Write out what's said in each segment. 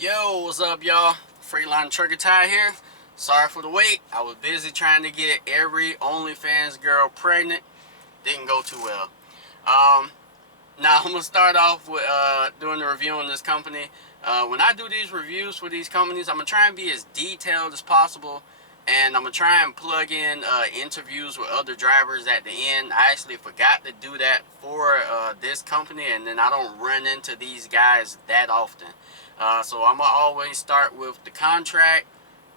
Yo, what's up, y'all? Freightliner Trucker Ty here. Sorry for the wait. I was busy trying to get every OnlyFans girl pregnant. Didn't go too well. Now I'm gonna start off with doing the review on this company. When I do these reviews for these companies, I'm gonna try and be as detailed as possible, and I'm gonna try and plug in interviews with other drivers at the end. I actually forgot to do that for this company, and then I don't run into these guys that often. So I'm gonna always start with the contract,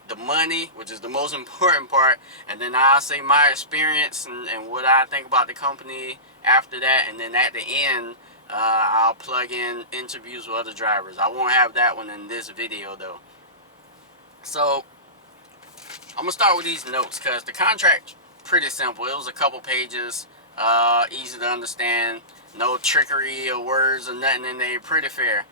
the money, which is the most important part, and then I'll say my experience and what I think about the company after that, and then at the end I'll plug in interviews with other drivers. I won't have that one in this video though. So I'm gonna start with these notes because the contract's pretty simple. It was a couple pages, easy to understand, no trickery or words or nothing in there, pretty fair.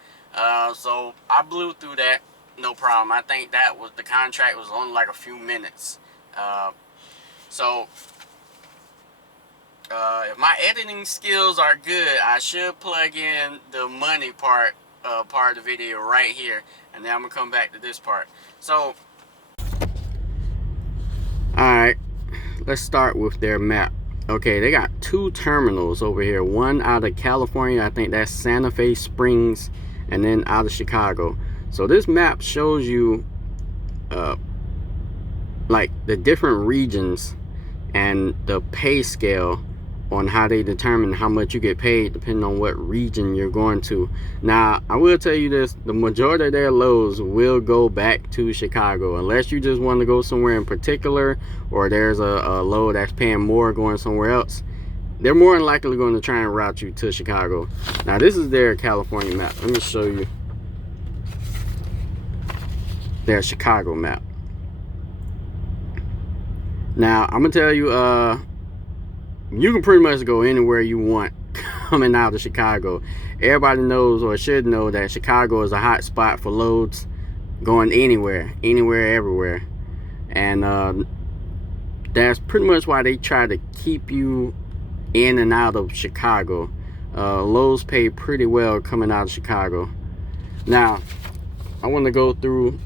So I blew through that, no problem. I think that was the contract was only like a few minutes. If my editing skills are good, I should plug in the money part of the video right here, and then I'm gonna come back to this part. So, alright, let's start with their map. Okay, they got two terminals over here. One out of California, I think that's Santa Fe Springs, and then out of Chicago. So this map shows you like the different regions and the pay scale on how they determine how much you get paid depending on what region you're going to. Now I will tell you this, the majority of their loads will go back to Chicago unless you just want to go somewhere in particular, or there's a load that's paying more going somewhere else. They're more than likely going to try and route you to Chicago. Now this is their California map. Let me show you their Chicago map. Now I'm gonna tell you, you can pretty much go anywhere you want coming out of Chicago. Everybody knows or should know that Chicago is a hot spot for loads going anywhere, everywhere. And that's pretty much why they try to keep you in and out of Chicago. Loads pay pretty well coming out of Chicago. Now I want to go through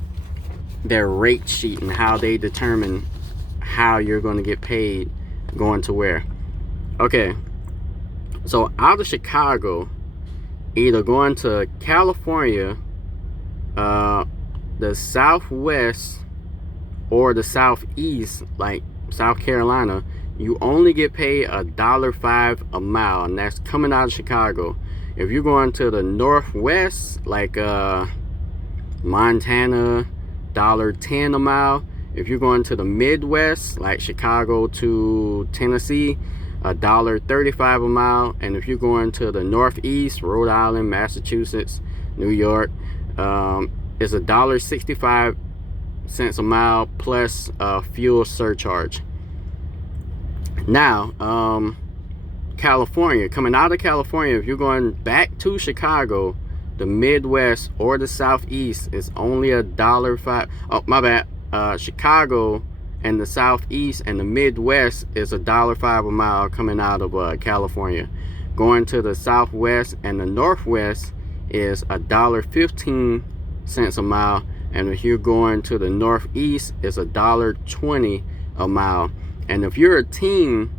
their rate sheet and how they determine how you're going to get paid going to where. Okay, so out of Chicago, either going to California, the Southwest, or the Southeast, like South Carolina, you only get paid $1.05 a mile, and that's coming out of Chicago. If you're going to the Northwest, like Montana, $1.10 a mile. If you're going to the Midwest, like Chicago to Tennessee, $1.35 a mile. And if you're going to the Northeast, Rhode Island, Massachusetts, New York, it's $1.65 a mile plus fuel surcharge. Now, California, coming out of California, if you're going back to Chicago, the Midwest or the Southeast, is only $1.05. Oh, my bad. Chicago and the Southeast and the Midwest is $1.05 a mile coming out of California. Going to the Southwest and the Northwest is $1.15 a mile, and if you're going to the Northeast, it's $1.20 a mile. And if you're a team,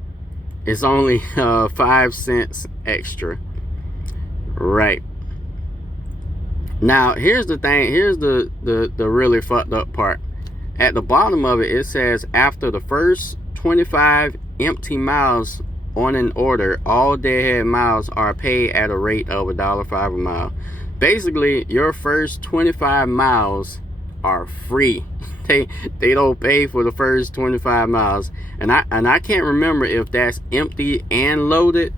it's only 5 cents extra. Right. Now here's the thing, here's the really fucked up part. At the bottom of it, it says after the first 25 empty miles on an order, all deadhead miles are paid at a rate of $1.05 a mile. Basically, your first 25 miles are free. They don't pay for the first 25 miles. And I can't remember if that's empty and loaded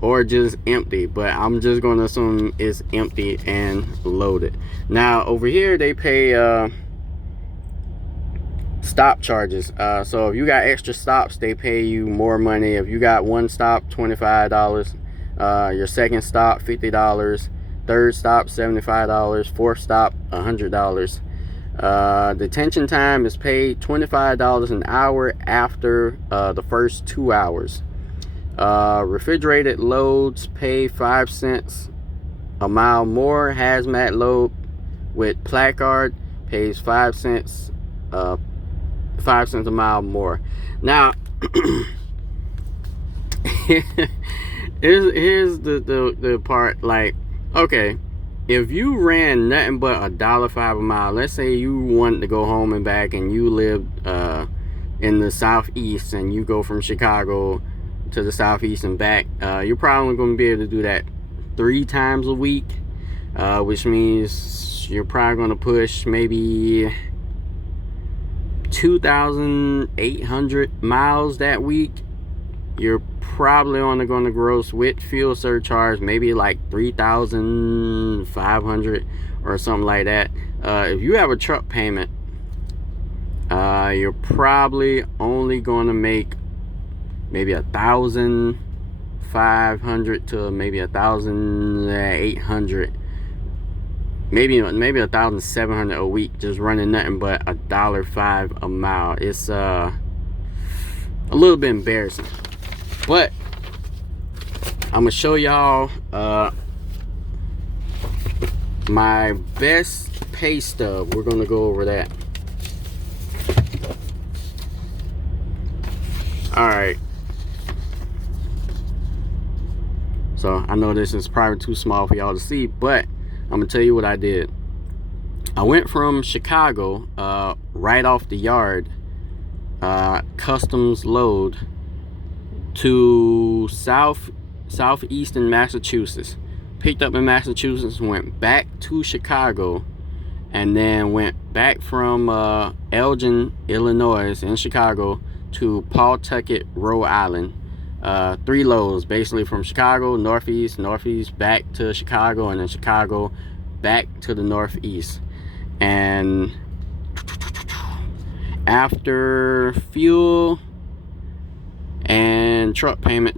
or just empty, but I'm just going to assume it's empty and loaded. Now over here they pay stop charges. So if you got extra stops, they pay you more money. If you got one stop, $25. Your second stop, $50. Third stop, $75. Fourth stop, $100. Detention time is paid $25 an hour after the first 2 hours. Refrigerated loads pay 5 cents a mile more. Hazmat load with placard pays 5 cents 5 cents a mile more. Now here's the part, like, okay, if you ran nothing but $1.05 a mile, let's say you wanted to go home and back and you lived in the southeast and you go from Chicago to the southeast and back, you're probably going to be able to do that 3 times a week, which means you're probably going to push maybe 2,800 miles that week. You're probably only going to gross with fuel surcharge maybe like 3,500 or something like that. If you have a truck payment, you're probably only going to make maybe 1,500 to maybe 1,800, maybe 1,700 a week, just running nothing but $1.05 a mile. It's a little bit embarrassing, but I'm gonna show y'all my best pay stub. We're gonna go over that. All right, so I know this is probably too small for y'all to see, but I'm gonna tell you what I did. I went from Chicago, right off the yard, customs load, to southeastern Massachusetts. Picked up in Massachusetts, went back to Chicago, and then went back from Elgin, Illinois, in Chicago, to Pawtucket, Rhode Island. 3 loads, basically from Chicago, northeast, back to Chicago, and then Chicago back to the northeast. And after fuel and truck payment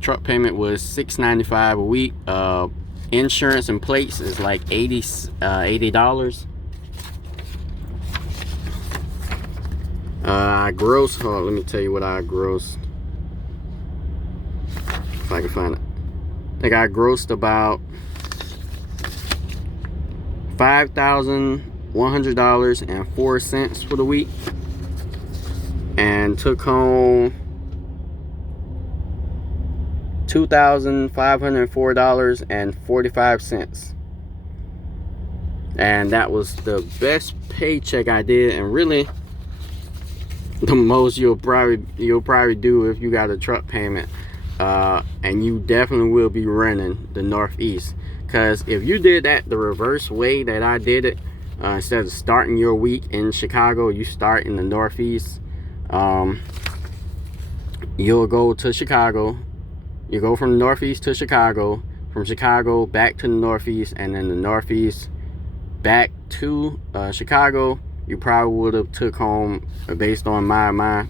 was $6.95 a week. Insurance and plates is like $80. I grossed, hold on, let me tell you what I grossed, if I can find it. I think I grossed about $5,100.04 for the week, and took home $2,504.45. And that was the best paycheck I did, and really the most you'll probably do if you got a truck payment. And you definitely will be running the northeast, because if you did that the reverse way that I did it, instead of starting your week in Chicago, you start in the northeast. You'll go to Chicago, you go from the northeast to Chicago, from Chicago back to the northeast, and then the northeast back to Chicago. You probably would have took home, based on my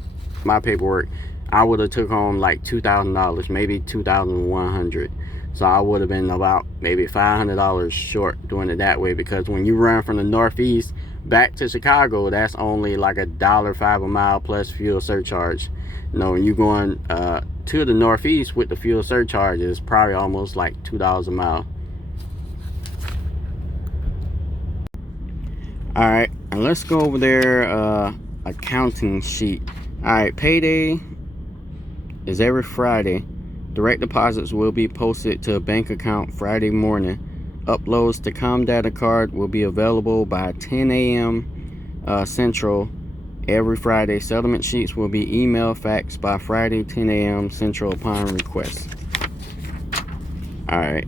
paperwork, I would have took home like $2,000, maybe $2,100. So I would have been about maybe $500 short doing it that way, because when you run from the northeast back to Chicago, that's only like $1.05 a mile plus fuel surcharge. You know, when you're going to the northeast with the fuel surcharge, is probably almost like $2 a mile. All right, and let's go over their accounting sheet. All right, payday is every Friday. Direct deposits will be posted to a bank account Friday morning. Uploads to ComData card will be available by 10 a.m. Central every Friday. Settlement sheets will be email faxed by Friday 10 a.m. Central upon request. All right.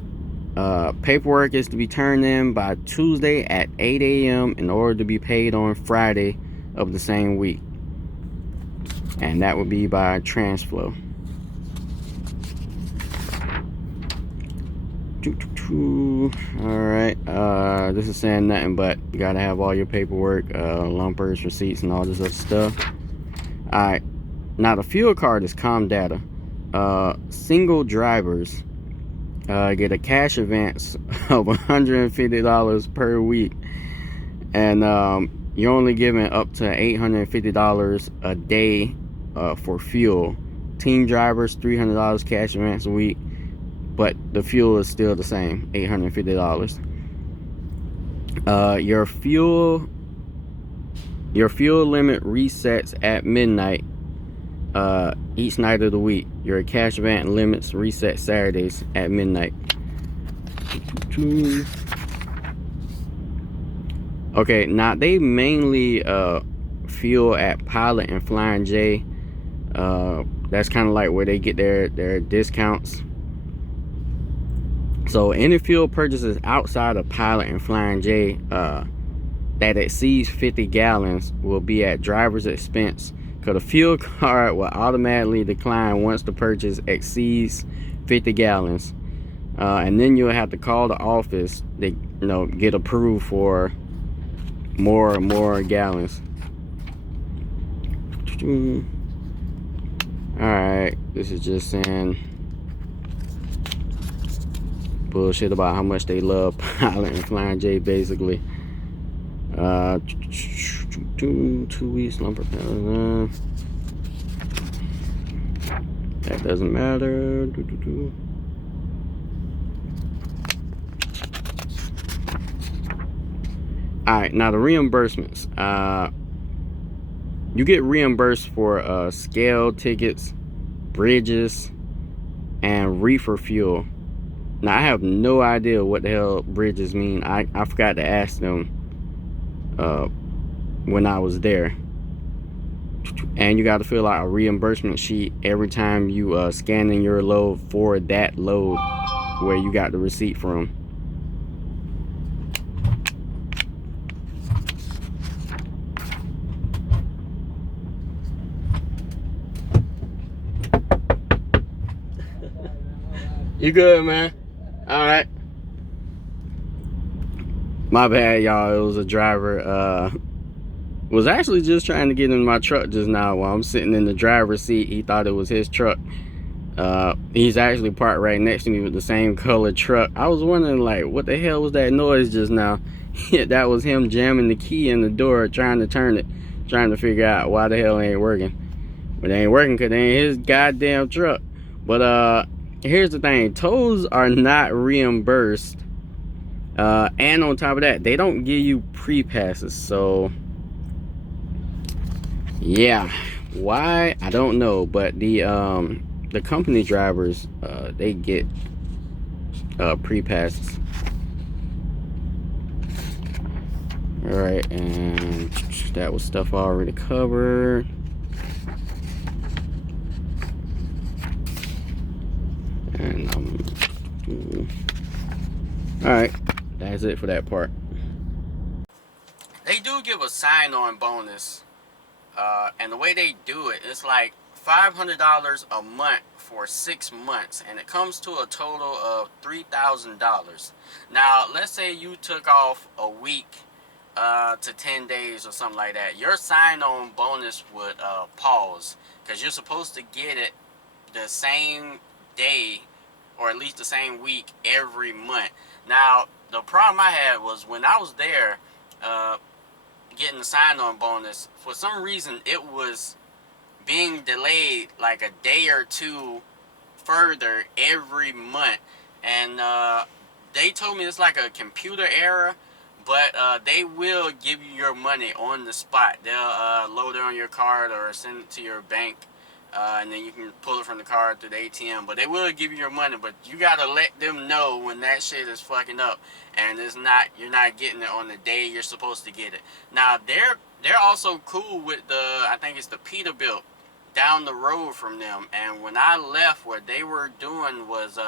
Paperwork is to be turned in by Tuesday at 8 a.m. in order to be paid on Friday of the same week, and that would be by TransFlow. All right, this is saying nothing but you gotta have all your paperwork, lumpers, receipts, and all this other stuff. All right, now the fuel card is ComData. Single drivers get a cash advance of $150 per week, and you're only giving up to $850 a day for fuel. Team drivers, $300 cash advance a week, but the fuel is still the same, $850. Your fuel limit resets at midnight each night of the week. Your cash van limits reset Saturdays at midnight. Okay, now they mainly fuel at Pilot and Flying J. That's kind of like where they get their discounts. So any fuel purchases outside of Pilot and Flying J that exceeds 50 gallons will be at driver's expense, because the fuel card will automatically decline once the purchase exceeds 50 gallons. And then you'll have to call the office to, get approved for more gallons. Alright, this is just saying bullshit about how much they love Pilot and Flying J, basically. 2 weeks lumber. That doesn't matter. Alright, now the reimbursements. You get reimbursed for scale tickets, bridges, and reefer fuel. Now I have no idea what the hell bridges mean. I forgot to ask them when I was there. And you got to fill out a reimbursement sheet every time you scan in your load for that load where you got the receipt from. You good, man? All right. My bad, y'all. It was a driver. Was actually just trying to get in my truck just now while I'm sitting in the driver's seat. He thought it was his truck. He's actually parked right next to me with the same colored truck. I was wondering, like, what the hell was that noise just now? That was him jamming the key in the door, trying to turn it, trying to figure out why the hell it ain't working. But it ain't working because it ain't his goddamn truck. But here's the thing, tolls are not reimbursed, and on top of that, they don't give you pre-passes. So yeah, why, I don't know, but the company drivers, they get pre-passes. All right, and that was stuff already covered. And all right, that's it for that part. They do give a sign-on bonus, and the way they do it, it's like $500 a month for 6 months, and it comes to a total of $3,000. Now, let's say you took off a week to 10 days or something like that. Your sign-on bonus would pause, because you're supposed to get it the same day, or at least the same week every month. Now, the problem I had was when I was there getting the sign-on bonus, for some reason it was being delayed like a day or two further every month. And they told me it's like a computer error, but they will give you your money on the spot. They'll load it on your card or send it to your bank, and then you can pull it from the card through the ATM. But they will give you your money, but you gotta let them know when that shit is fucking up, and it's not, you're not getting it on the day you're supposed to get it. Now they're also cool with the, I think it's the Peterbilt down the road from them. And when I left, what they were doing was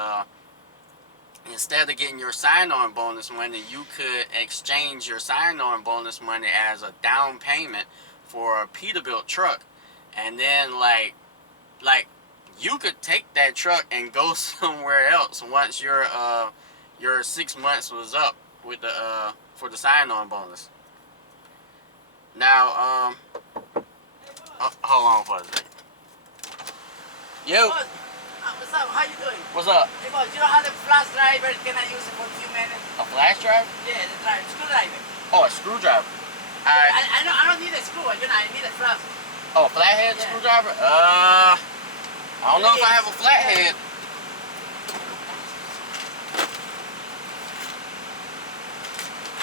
instead of getting your sign-on bonus money, you could exchange your sign-on bonus money as a down payment for a Peterbilt truck, and then like you could take that truck and go somewhere else once your 6 months was up with the for the sign-on bonus. Now hold on for a second. Yo. What's up? How you doing? What's up? Hey, boss, you don't have the flash driver? Can I use it for a few minutes? A flash drive? Yeah, the driver, screwdriver. Oh, a screwdriver. I don't need a screw. I need a flash. Oh, a flathead screwdriver? I don't know if I have a flathead.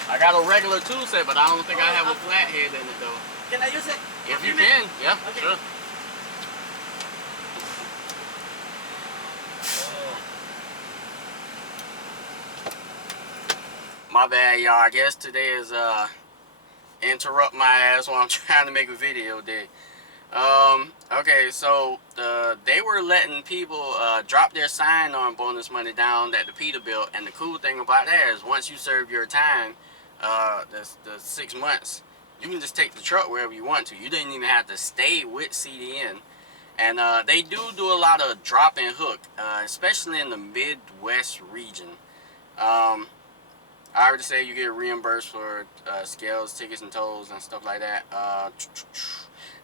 I got a regular tool set, but I don't think I have a flathead in it though. Can I use it? If you can, yeah, Okay. sure. My bad, y'all. I guess today is interrupt my ass while I'm trying to make a video day. Okay, so they were letting people drop their sign-on bonus money down at the Peterbilt, and the cool thing about that is once you serve your time, the 6 months, you can just take the truck wherever you want to. You didn't even have to stay with CDN. And they do a lot of drop and hook, especially in the Midwest region. I already say you get reimbursed for scales, tickets, and tolls and stuff like that.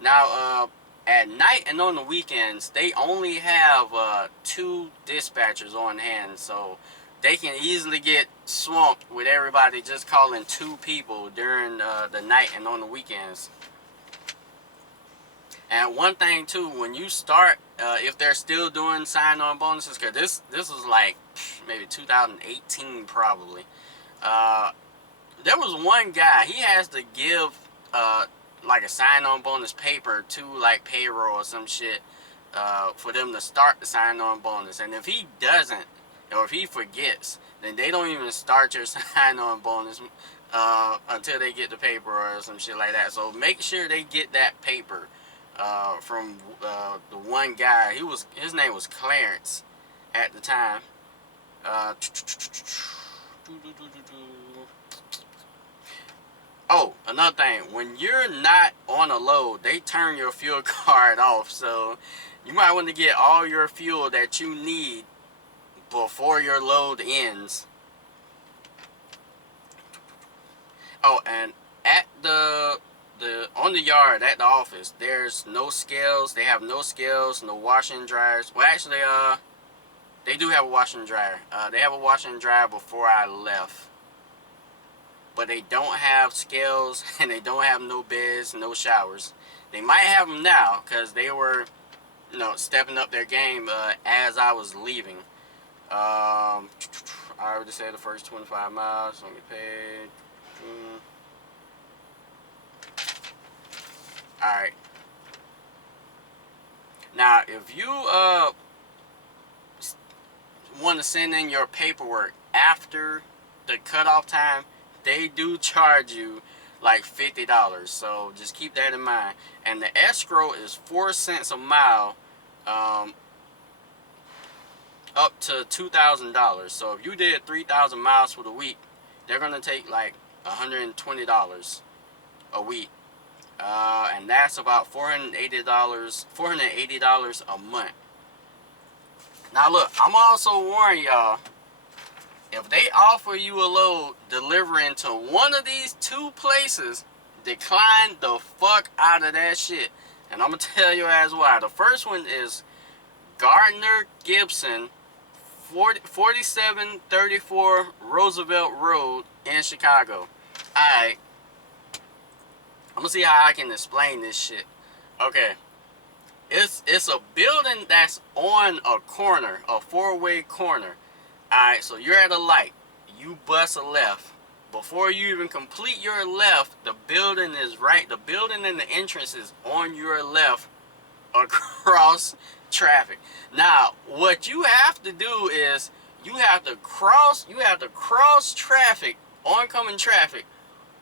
Now, at night and on the weekends, they only have 2 dispatchers on hand, so they can easily get swamped with everybody just calling 2 people during the night and on the weekends. And one thing too, when you start, if they're still doing sign-on bonuses, because this was like maybe 2018 probably. There was one guy, he has to give like a sign-on bonus paper to like payroll or some shit for them to start the sign-on bonus. And if he doesn't, or if he forgets, then they don't even start your sign-on bonus until they get the paper or some shit like that. So make sure they get that paper from the one guy. His name was Clarence at the time. Oh, another thing, when you're not on a load, they turn your fuel card off, so you might want to get all your fuel that you need before your load ends. Oh, and at on the yard at the office, there's no scales. They have no scales, no washer and dryers. Well, actually, they do have a washer and dryer. They have a washer and dryer before I left. But they don't have scales, and they don't have no beds, no showers. They might have them now, because they were, stepping up their game as I was leaving. I already said the first 25 miles, don't get paid. Alright. Now, if you want to send in your paperwork after the cutoff time, they do charge you like $50. So just keep that in mind. And the escrow is 4 cents a mile up to $2,000. So if you did 3,000 miles for the week, they're going to take like $120 a week. And that's about $480 a month. Now look, I'm also warning y'all, if they offer you a load delivering to one of these 2 places, decline the fuck out of that shit. And I'm gonna tell you as why. The first one is Gardner Gibson, 4734 Roosevelt Road in Chicago. Alright. I'm gonna see how I can explain this shit. Okay. It's a building that's on a corner, a 4-way corner. Alright, so you're at a light. You bust a left. Before you even complete your left, the building is right. The building and the entrance is on your left across traffic. Now, what you have to do is you have to cross traffic, oncoming traffic,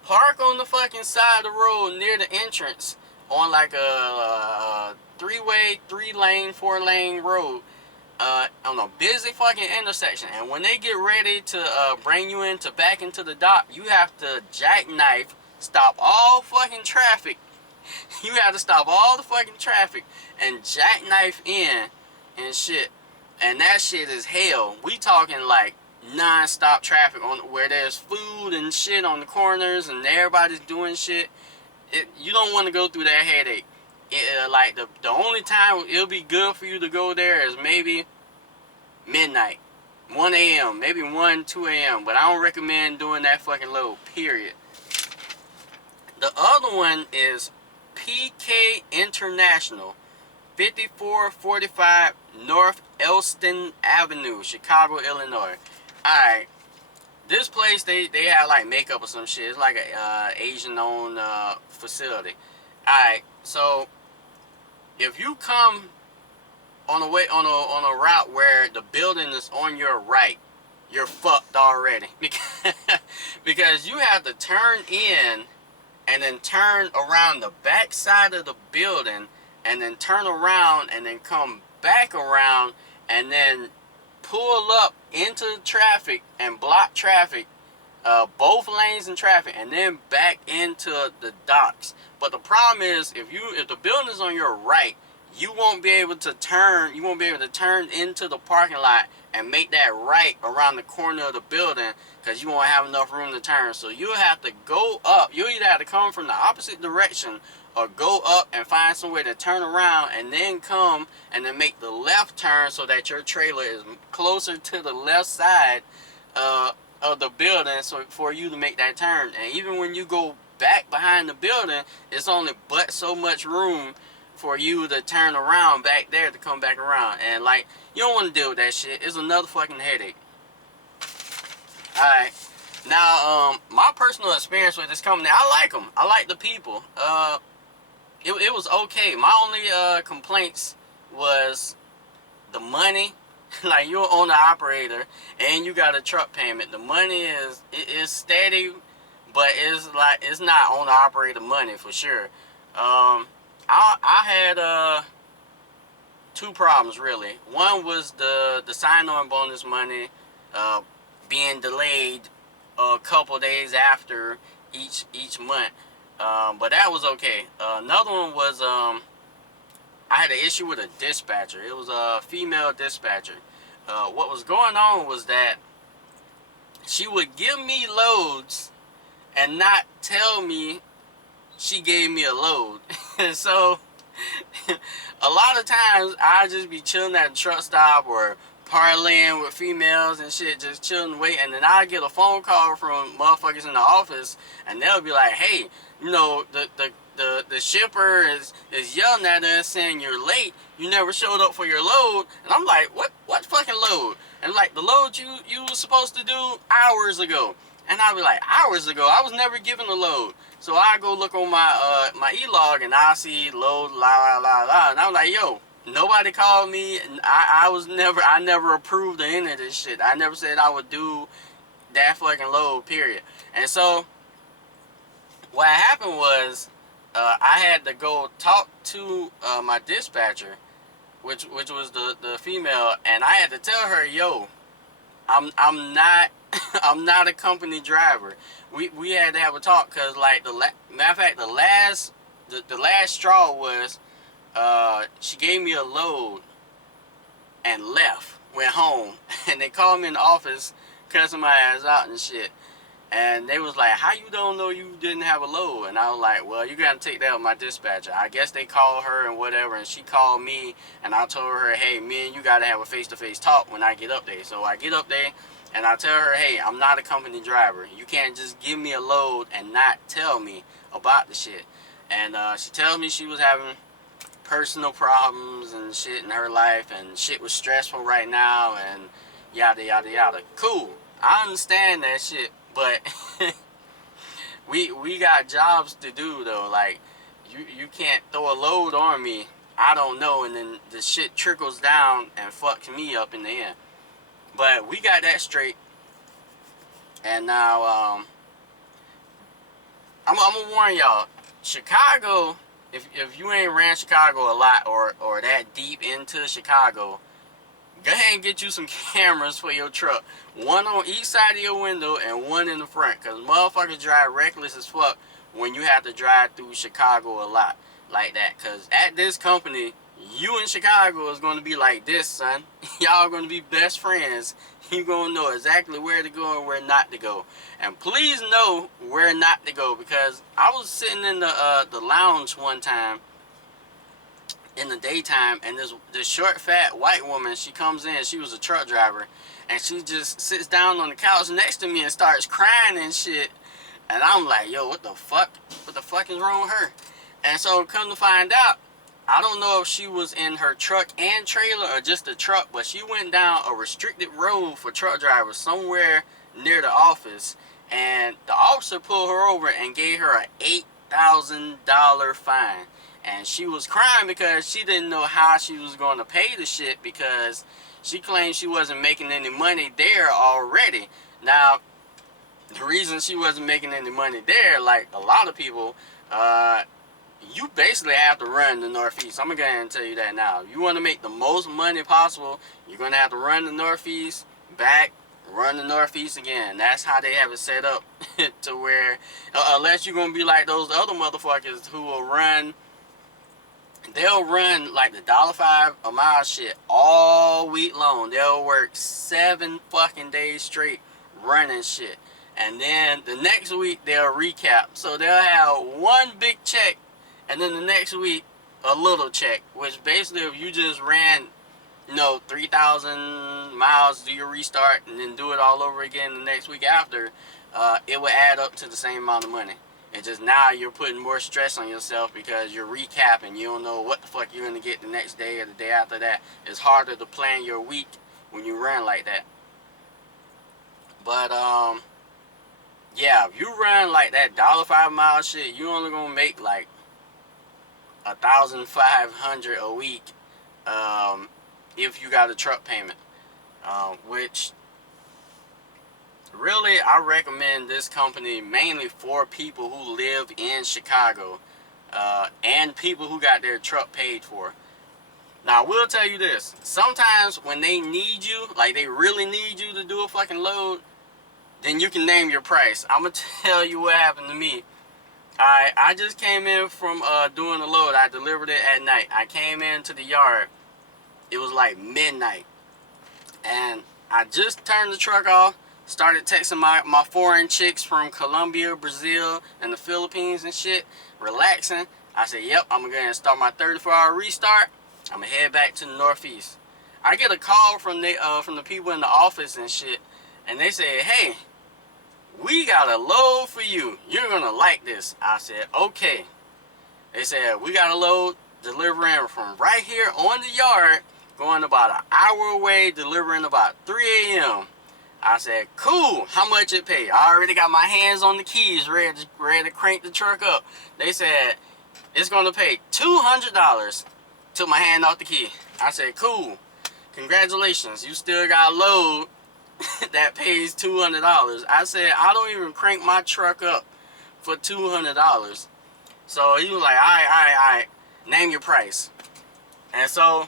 park on the fucking side of the road near the entrance on like a 3-way, 3-lane, 4-lane road on a busy fucking intersection. And when they get ready to bring you back into the dock, you have to jackknife, stop all fucking traffic. You have to stop all the fucking traffic and jackknife in and shit. And that shit is hell. We talking like non-stop traffic on where there's food and shit on the corners and everybody's doing shit. You don't want to go through that headache. Like the only time it'll be good for you to go there is maybe midnight, 1 a.m., maybe 1, 2 a.m. But I don't recommend doing that fucking load, period. The other one is PK International, 5445 North Elston Avenue, Chicago, Illinois. Alright, this place, they have like makeup or some shit. It's like a Asian owned facility. Alright, so if you come on a way on a route where the building is on your right, you're fucked already. Because you have to turn in and then turn around the back side of the building and then turn around and then come back around and then pull up into traffic and block traffic, both lanes in traffic, and then back into the docks. But the problem is, if the building is on your right, you won't be able to turn. You won't be able to turn into the parking lot and make that right around the corner of the building because you won't have enough room to turn. So you'll have to go up. You either have to come from the opposite direction or go up and find somewhere to turn around and then come and then make the left turn so that your trailer is closer to the left side of the building, so for you to make that turn. And even when you go back behind the building, it's only but so much room for you to turn around back there to come back around. And like, you don't want to deal with that shit. It's another fucking headache. Alright, now my personal experience with this company, I like them. I like the people. It was okay. My only complaints was the money. Like, you're an owner operator and you got a truck payment. The money is steady, but it's not owner operator money for sure. I had two problems really. One was the sign-on bonus money being delayed a couple days after each month, but that was okay. Another one was I had an issue with a dispatcher. It was a female dispatcher. What was going on was that she would give me loads and not tell me she gave me a load. And so a lot of times I just be chilling at the truck stop or parlaying with females and shit, just chilling, waiting, and then I get a phone call from motherfuckers in the office, and they'll be like, "Hey, you know, the shipper is yelling at us saying you're late. You never showed up for your load." And I'm like, "What fucking load?" And like, "The load you were supposed to do hours ago." And I'll be like, "Hours ago? I was never given a load." So I go look on my my e-log and I see load la la la la, and I'm like, "Yo, nobody called me. I never approved of any of this shit. I never said I would do that fucking load, period." And so what happened was, I had to go talk to my dispatcher, which was the female, and I had to tell her, "Yo, I'm not I'm not a company driver." We had to have a talk because, like, matter of fact, the last straw was, she gave me a load and left, went home, and they called me in the office, cussing my ass out and shit. And they was like, "How you don't know you didn't have a load?" And I was like, "Well, you gotta take that with my dispatcher." I guess they called her and whatever, and she called me, and I told her, "Hey, me and you gotta have a face-to-face talk when I get up there." So I get up there, and I tell her, "Hey, I'm not a company driver. You can't just give me a load and not tell me about the shit." And she tells me she was having personal problems and shit in her life, and shit was stressful right now, and yada yada yada. Cool, I understand that shit, but we got jobs to do though. Like, you can't throw a load on me I don't know, and then the shit trickles down and fucks me up in the end. But we got that straight, and now I'm gonna warn y'all, Chicago. If you ain't ran Chicago a lot or that deep into Chicago, go ahead and get you some cameras for your truck. One on each side of your window and one in the front. Because motherfuckers drive reckless as fuck when you have to drive through Chicago a lot like that. Because at this company, you in Chicago is going to be like this, son. Y'all going to be best friends. You going to know exactly where to go and where not to go. And please know where not to go. Because I was sitting in the lounge one time in the daytime, and this short fat white woman, she comes in, she was a truck driver, and she just sits down on the couch next to me and starts crying and shit. And I'm like, yo, what the fuck is wrong with her? And so come to find out, I don't know if she was in her truck and trailer or just the truck, but she went down a restricted road for truck drivers somewhere near the office, and the officer pulled her over and gave her a $8,000 fine. And she was crying because she didn't know how she was going to pay the shit, because she claimed she wasn't making any money there already. Now, the reason she wasn't making any money there, like a lot of people, you basically have to run the Northeast. I'm going to go ahead and tell you that now. If you want to make the most money possible, you're going to have to run the Northeast, back, run the Northeast again. That's how they have it set up to where, unless you're going to be like those other motherfuckers who will run, they'll run like the $1.05 a mile shit all week long. They'll work 7 fucking days straight running shit. And then the next week they'll recap. So they'll have one big check, and then the next week a little check. Which basically, if you just ran, 3,000 miles, do your restart, and then do it all over again the next week after, it will add up to the same amount of money. It's just now you're putting more stress on yourself because you're recapping. You don't know what the fuck you're going to get the next day or the day after that. It's harder to plan your week when you run like that. But, yeah, if you run like that $1.05 mile shit, you only going to make like $1,500 a week, if you got a truck payment. Which, really, I recommend this company mainly for people who live in Chicago, and people who got their truck paid for. Now, I will tell you this. Sometimes when they need you, like they really need you to do a fucking load, then you can name your price. I'm going to tell you what happened to me. I just came in from doing a load. I delivered it at night. I came into the yard. It was like midnight. And I just turned the truck off. Started texting my foreign chicks from Colombia, Brazil, and the Philippines and shit. Relaxing. I said, yep, I'm going to go ahead and start my 34-hour restart. I'm going to head back to the Northeast. I get a call from the people in the office and shit. And they say, hey, we got a load for you. You're going to like this. I said, okay. They said, we got a load delivering from right here on the yard, going about an hour away, delivering about 3 a.m. I said, cool. How much it pay? I already got my hands on the keys, ready to crank the truck up. They said, it's going to pay $200. Took my hand off the key. I said, cool. Congratulations. You still got a load that pays $200. I said, I don't even crank my truck up for $200. So he was like, all right, name your price. And so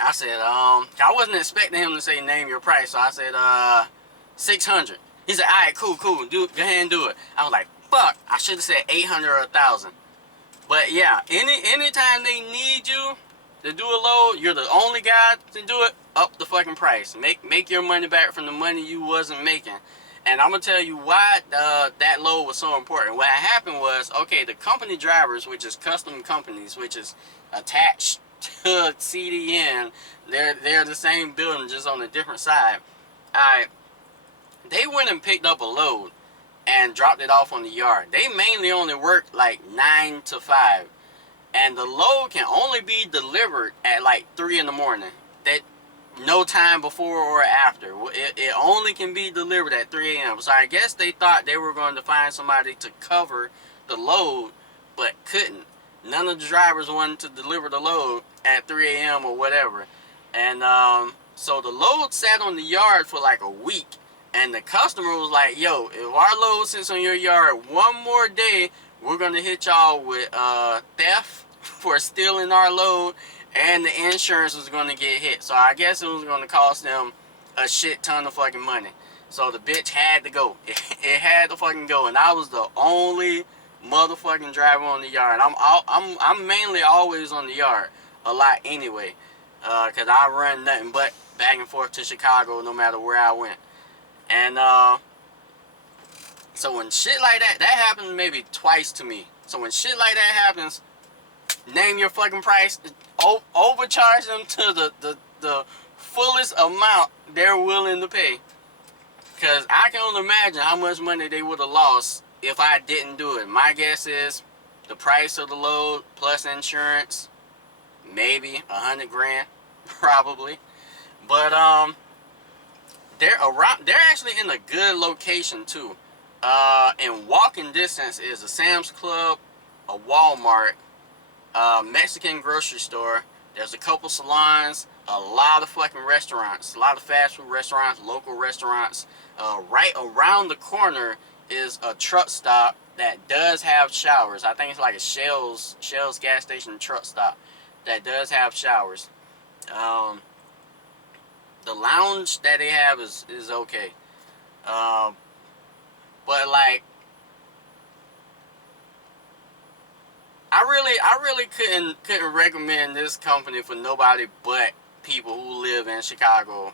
I said, I wasn't expecting him to say name your price. So I said, $600. He said, all right, cool, go ahead and do it. I was like, fuck, I should have said 800 or 1,000. But yeah, anytime they need you to do a load, you're the only guy to do it, up the fucking price. Make your money back from the money you wasn't making. And I'm going to tell you why that load was so important. What happened was, okay, the company drivers, which is custom companies, which is attached to CDN, they're the same building, just on a different side. They went and picked up a load and dropped it off on the yard. They mainly only work like 9 to 5. And the load can only be delivered at like 3 in the morning. That no time before or after. It only can be delivered at 3 a.m. So I guess they thought they were going to find somebody to cover the load, but couldn't. None of the drivers wanted to deliver the load at 3 a.m. or whatever. And so the load sat on the yard for like a week. And the customer was like, yo, if our load sits on your yard one more day, we're going to hit y'all with theft for stealing our load, and the insurance was going to get hit. So I guess it was going to cost them a shit ton of fucking money. So the bitch had to go. It had to fucking go. And I was the only motherfucking driver on the yard. I'm mainly always on the yard a lot anyway, because I run nothing but back and forth to Chicago no matter where I went. And so when shit like that happened maybe twice to me. So when shit like that happens, name your fucking price, overcharge them to the fullest amount they're willing to pay. Because I can only imagine how much money they would have lost if I didn't do it. My guess is the price of the load plus insurance, maybe $100 grand, probably. But They're actually in a good location too. In walking distance is a Sam's Club, a Walmart, a Mexican grocery store. There's a couple salons, a lot of fucking restaurants, a lot of fast food restaurants, local restaurants. Right around the corner is a truck stop that does have showers. I think it's like a Shell's gas station truck stop that does have showers. Um, the lounge that they have is okay. Um, but like I really couldn't recommend this company for nobody but people who live in Chicago,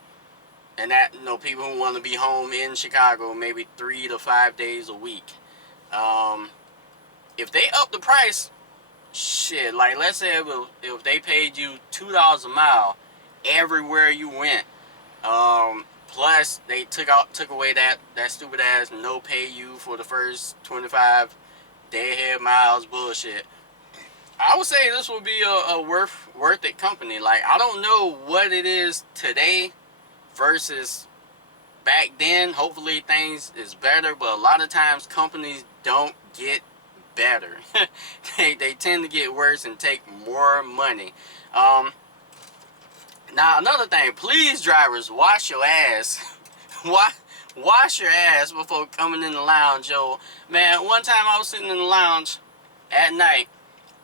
and that people who want to be home in Chicago maybe 3 to 5 days a week. Um, if they up the price, shit, like let's say if they paid you $2 a mile everywhere you went, plus they took away that stupid ass no pay you for the first 25 day ahead miles bullshit. I would say this would be a worth it company. Like I don't know what it is today versus back then. Hopefully things is better, but a lot of times companies don't get better. they tend to get worse and take more money. Now another thing, please drivers, wash your ass. Wash your ass before coming in the lounge, yo. Man, one time I was sitting in the lounge at night.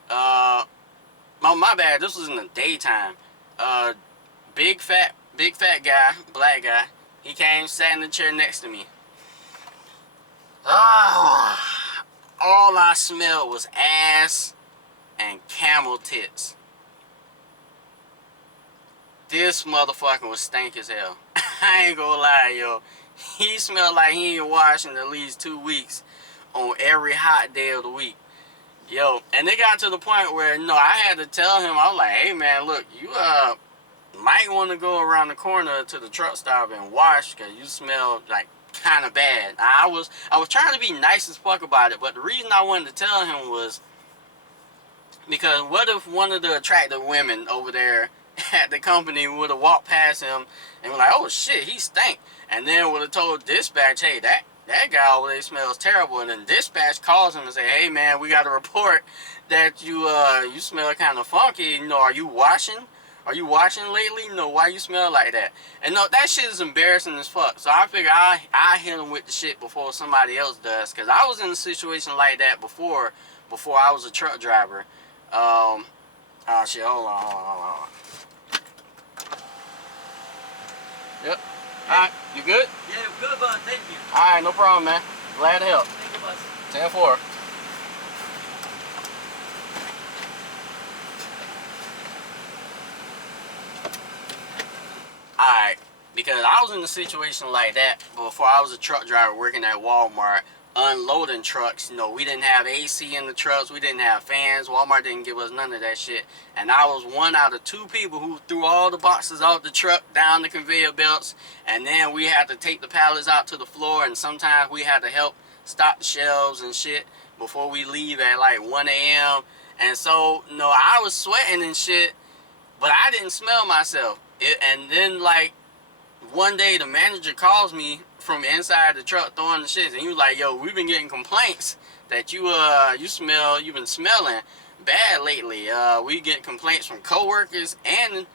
My bad. This was in the daytime. Big fat guy, black guy. He came, sat in the chair next to me. All I smelled was ass and camel tits. This motherfucker was stank as hell. I ain't gonna lie, yo. He smelled like he ain't washed in at least 2 weeks on every hot day of the week. Yo, and it got to the point where, I had to tell him, I was like, hey man, look, you might want to go around the corner to the truck stop and wash, because you smell like kind of bad. I was trying to be nice as fuck about it, but the reason I wanted to tell him was because what if one of the attractive women over there at the company would have walked past him and was like, oh shit, he stank, and then would have told dispatch, hey, that guy over there smells terrible, and then dispatch calls him and say, hey man, we got a report that you smell kind of funky. Are you washing lately? Why you smell like that? And that shit is embarrassing as fuck. So I figure I hit him with the shit before somebody else does, because I was in a situation like that before I was a truck driver. Oh shit, hold on. Yep. Alright, you good? Yeah, good, bud. Thank you. Alright, no problem, man. Glad to help. Thank you, bud. 10-4. Alright, because I was in a situation like that before I was a truck driver working at Walmart, unloading trucks. We didn't have AC in the trucks, we didn't have fans, Walmart didn't give us none of that shit. And I was one out of 2 people who threw all the boxes off the truck down the conveyor belts, and then we had to take the pallets out to the floor, and sometimes we had to help stock the shelves and shit before we leave at like 1 a.m. And so, I was sweating and shit, but I didn't smell myself. And then like one day the manager calls me from inside the truck throwing the shit, and he was like, yo, we've been getting complaints that you've been smelling bad lately. We get complaints from coworkers and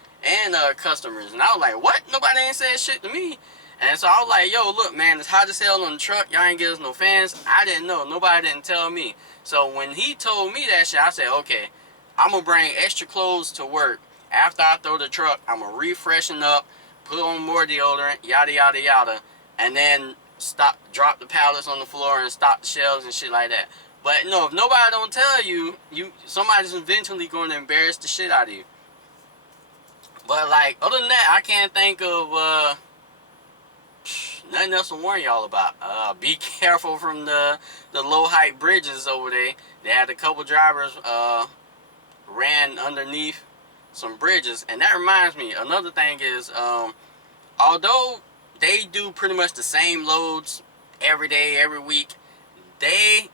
customers. And I was like, what? Nobody ain't said shit to me. And so I was like, yo, look man, it's hot as hell on the truck, y'all ain't give us no fans. I didn't know, nobody didn't tell me. So when he told me that shit, I said, okay, I'm gonna bring extra clothes to work. After I throw the truck, I'm gonna refreshen up, put on more deodorant, yada yada yada, and then drop the pallets on the floor and stock the shelves and shit like that. But if nobody don't tell you, somebody's eventually going to embarrass the shit out of you. But like other than that, I can't think of nothing else to warn y'all about. Be careful from the low height bridges over there. They had a couple drivers ran underneath some bridges. And that reminds me, another thing is, although they do pretty much the same loads every day, every week, they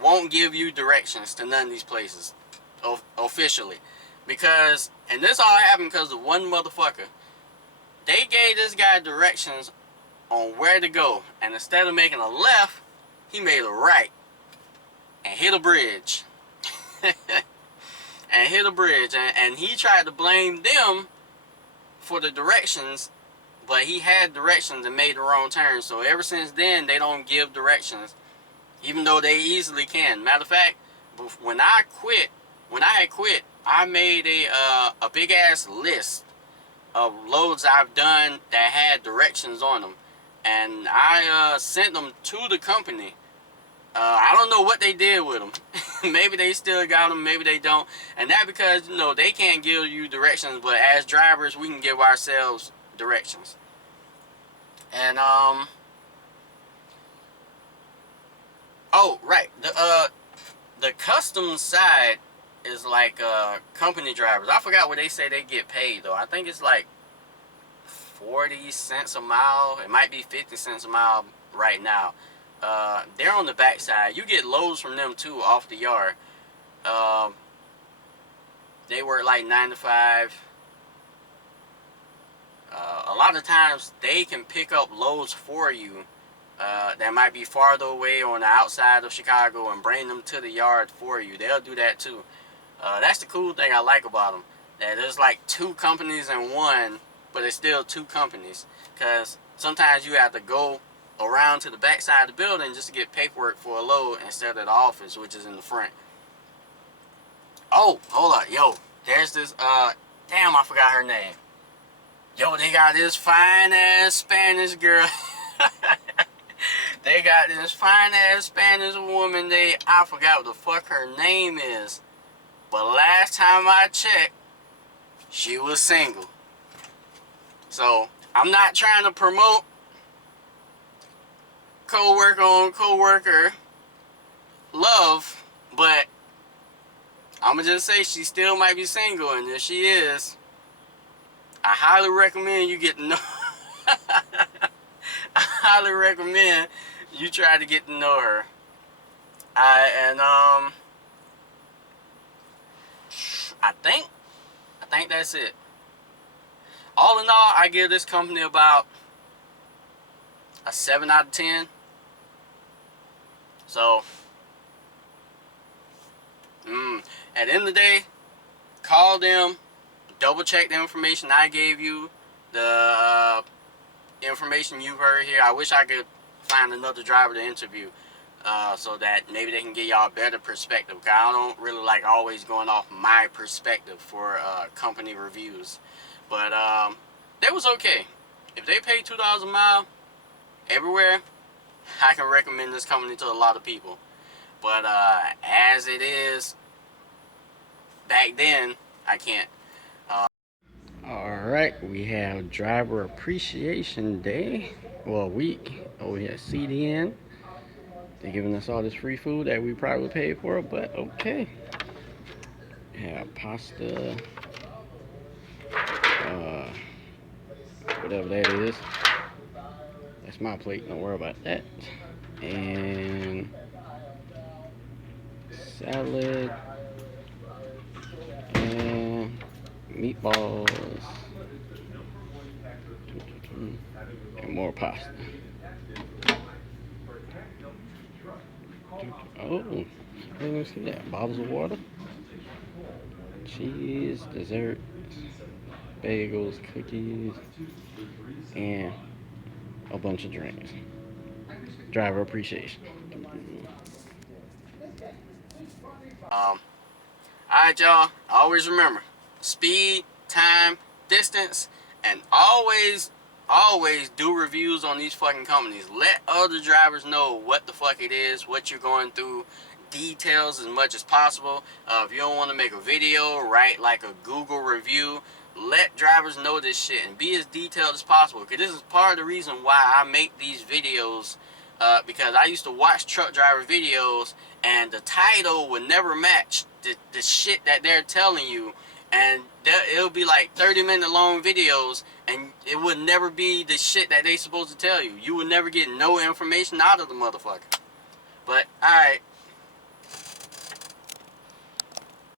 won't give you directions to none of these places officially. Because, and this all happened because of one motherfucker. They gave this guy directions on where to go. And instead of making a left, he made a right and hit a bridge. And hit a bridge. And he tried to blame them for the directions, but he had directions and made the wrong turn. So ever since then, they don't give directions, even though they easily can. Matter of fact, when I had quit, I made a big ass list of loads I've done that had directions on them, and I sent them to the company. I don't know what they did with them. Maybe they still got them, maybe they don't. And that because, you know, they can't give you directions, but as drivers, we can give ourselves directions. And, oh, right. The customs side is like, company drivers. I forgot what they say they get paid, though. I think it's like 40 cents a mile. It might be 50 cents a mile right now. They're on the backside. You get loads from them too off the yard. They work like 9 to 5. A lot of times they can pick up loads for you that might be farther away on the outside of Chicago and bring them to the yard for you. They'll do that too. That's the cool thing I like about them. That there's like 2 companies in one, but it's still 2 companies. Because sometimes you have to go around to the back side of the building just to get paperwork for a load instead of the office, which is in the front. Oh, hold up, yo, there's this damn, I forgot her name. Yo, they got this fine ass Spanish girl. They got this fine ass Spanish woman. I forgot what the fuck her name is, but last time I checked, she was single. So I'm not trying to promote co-worker on co-worker love, but I'ma just say she still might be single, and if she is, I highly recommend you get to know I highly recommend you try to get to know her. I think that's it. All in all, I give this company about a 7 out of 10. So, at the end of the day, call them, double check the information I gave you, the information you've heard here. I wish I could find another driver to interview so that maybe they can give y'all a better perspective, because I don't really like always going off my perspective for company reviews. But that was okay. If they pay $2 a mile everywhere, I can recommend this company to a lot of people. But as it is back then, I can't. Alright, we have Driver Appreciation Day, well, week, over here at CDN. They're giving us all this free food that we probably paid for, but okay. We have pasta, whatever that is. That's my plate, don't worry about that. And salad and meatballs and more pasta. Oh, let's see that. Bottles of water, cheese, dessert, bagels, cookies, and a bunch of drinks. Driver appreciation. Alright, y'all. Always remember speed, time, distance, and always do reviews on these fucking companies. Let other drivers know what the fuck it is, what you're going through, details as much as possible. If you don't want to make a video, write like a Google review. Let drivers know this shit and be as detailed as possible, because this is part of the reason why I make these videos, because I used to watch truck driver videos and the title would never match the shit that they're telling you, and it'll be like 30-minute long videos and it would never be the shit that they supposed to tell you. You would never get no information out of the motherfucker. But alright,